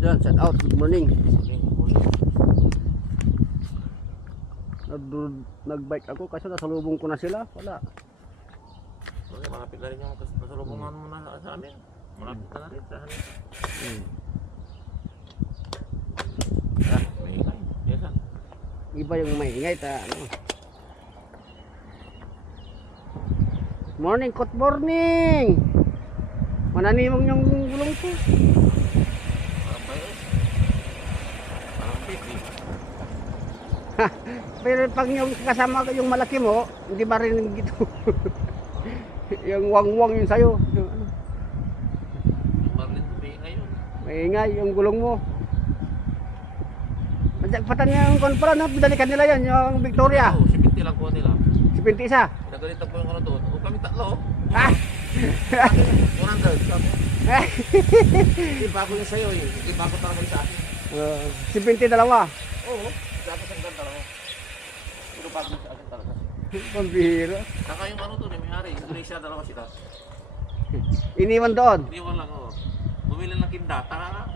Yan, shout out, good morning. Nag-bike ako kasi nasalubong ko na sila. Wala. Okay, malapit na rin yung nasalubungan mo na sa amin. Malapit na rin sa amin. May ingay. Yes, sir. Iba yung maingay ta ano. Morning, good morning. Mananimong yung gulong ko. Parang bayos. Parang pipi. Pero pag yung kasama ko yung malaki mo, hindi marinig dito. Yung wang-wang yung sayo. Yung, ano, Yung Marlin, may ingay yun. maingay yung gulong mo. Madagpatan niya yung kon pala, no? Bidalikan nila yan, yung Victoria. Oo, 70 lang kuha nila. Si Pinti isa. Nagalitan ko yung ano doon. O kami tatlo. Ah! 100. Sabi. Hindi bago yung sa'yo eh. Hindi bago talaga yung sa akin. Si Pinti dalawa. Oo. Sa akin sa dalawa. Pero bago yung sa akin talaga. Pambihira. Saka yung ano doon, may-ari. Indonesia, dalawa sila. Iniwan doon. Iniwan lang oo. Bumili ng kinda. Tanga na.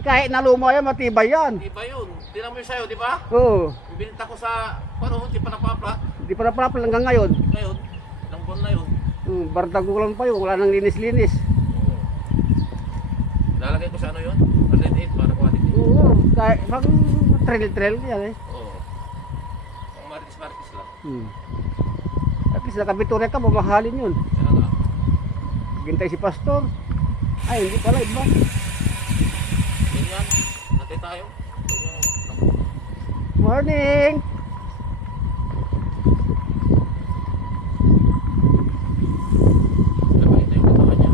Kahit naluma yan, matibay yan. Di ba yun? Tinan mo yung sa'yo, di ba? Oo. Bibinta ko sa, paano, hindi pa napapla. Hindi pa na-prapal hanggang ngayon. Ngayon, ilang buwan na yun. Bardago lang pa yun, wala nang linis-linis. Lalagay ko sa ano yun? Percent 8 para quality. Oo, kahit pang trail-trail yan eh. Oo. Ang maritis-maritis lang. At least nakabitoria ka, mamahalin yun. Kaya nga. Gintay si Pastor. Ay, hindi pala, iba. Ganyan. Natay tayo. Ganyan. Morning! Labay na yung katawan niya.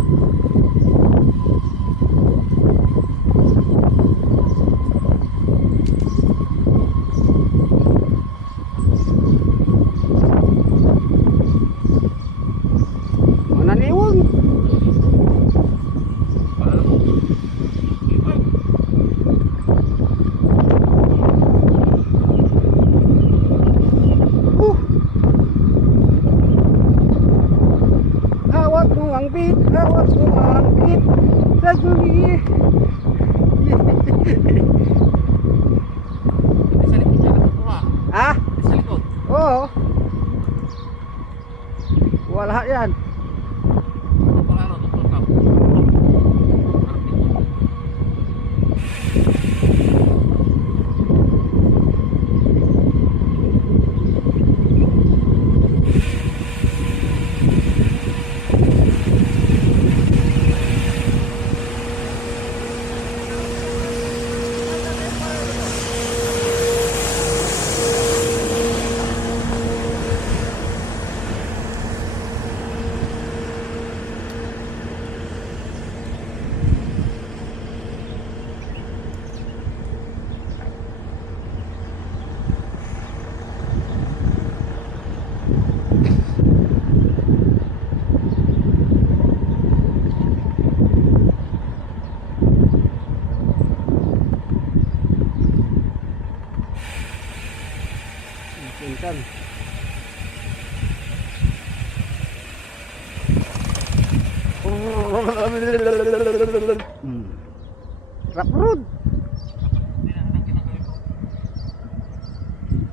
Mananiwang! Para mo. Ibay. Awat mo ang beat, awat mo ang beat sa guli. Hindi sa likod niya nagkukuha. Ah? Hindi sa likod. Oo. Wala yan. Ano pala ano? Doktor ka. Pinsan. Rap road.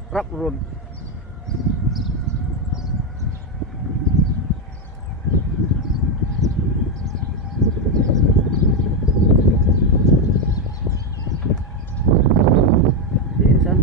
Rap road. Pinsan.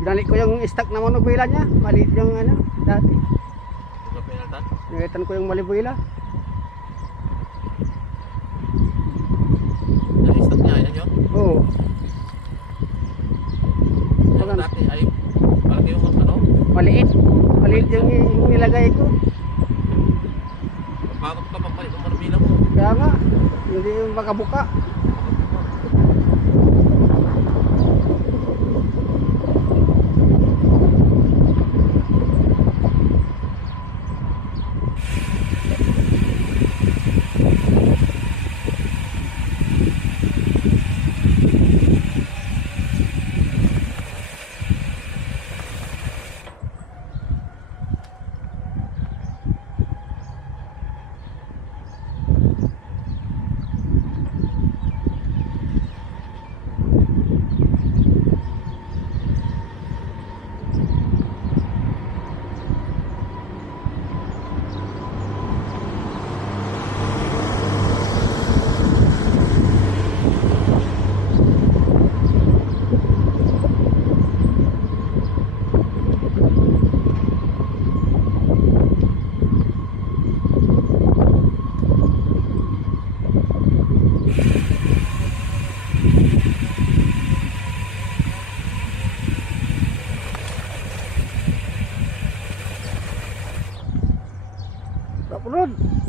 Binalik ko yung stock na manubila niya. Maliit yung ano, dati. Ito pinaltan. Nilitan ko yung malibuyla. Nag-stock niya, yan yun. Oo. Yung dati ay, palagi yung ano, Maliit. Maliit yung nilagay ko. Bakit ka papalit ng marmila mo? Kaya nga, hindi yung makabuka. Rod.